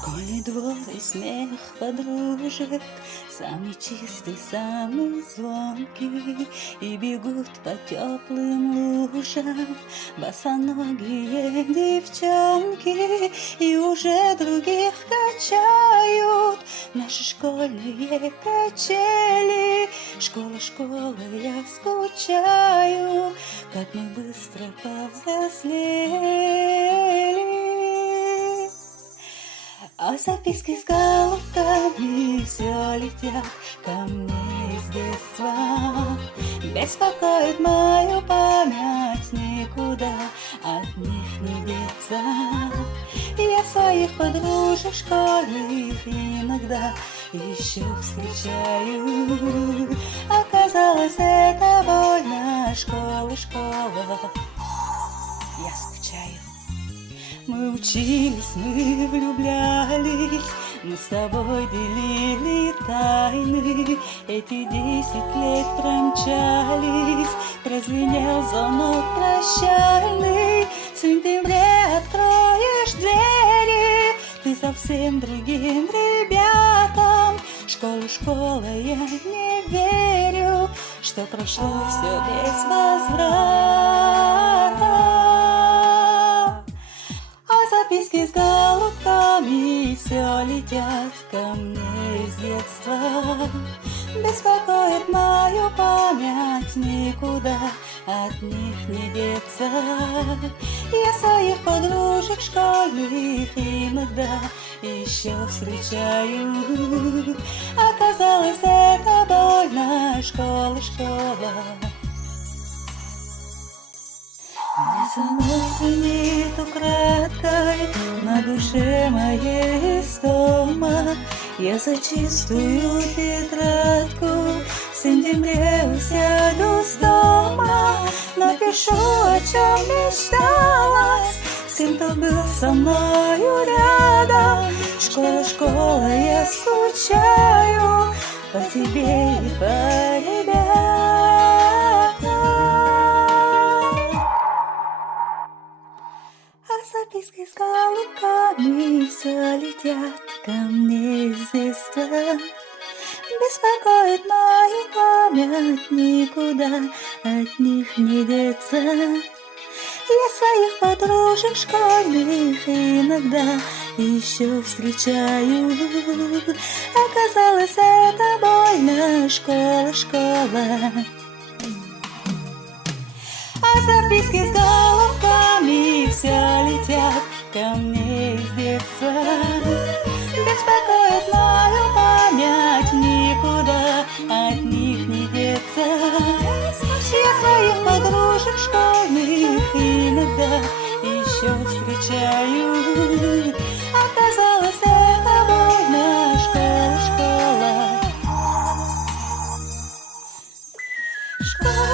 Школьный двор и смех подружек, самый чистый, самый звонкий, и бегут по теплым лужам босоногие девчонки, и уже других качают наши школьные качели. Школа, школа, я скучаю, как мы быстро повзрослели. А записки с галочками все летят ко мне из детства. Беспокоит мою память, никуда от них не деться. Я своих подружек школьных иногда еще встречаю. Оказалось, это больно, школа, школа, я скучаю. Мы учились, мы влюблялись, мы с тобой делили тайны. Эти 10 лет промчались, прозвенел звонок прощальный. В сентябре откроешь двери ты совсем другим ребятам. Школа, школа, я не верю, что прошло все без возврата. Записки с голубками все летят ко мне из детства. Беспокоит мою память, никуда от них не деться. Я своих подружек школьных иногда еще встречаю. Оказалось, это больно, школа, школа. Не самой звенит украдкой на душе моей истома. Я за чистую тетрадку в сентябре усядусь дома. Напишу, о чем мечталась всем, кто был со мною рядом. Школа, школа, я скучаю по тебе и по ребятам. Записки с голубками все летят ко мне из детства. Беспокоит мою память, никуда от них не деться. Я своих подружек школьных иногда еще встречаю. Оказалось, это больно, школа, школа. А записки с голубками все летят ко мне из детства. Беспокоит мою память, никуда от них не деться. Я своих подружек школьных иногда еще встречаю. Оказалось, это больно, школа, школа. Школа.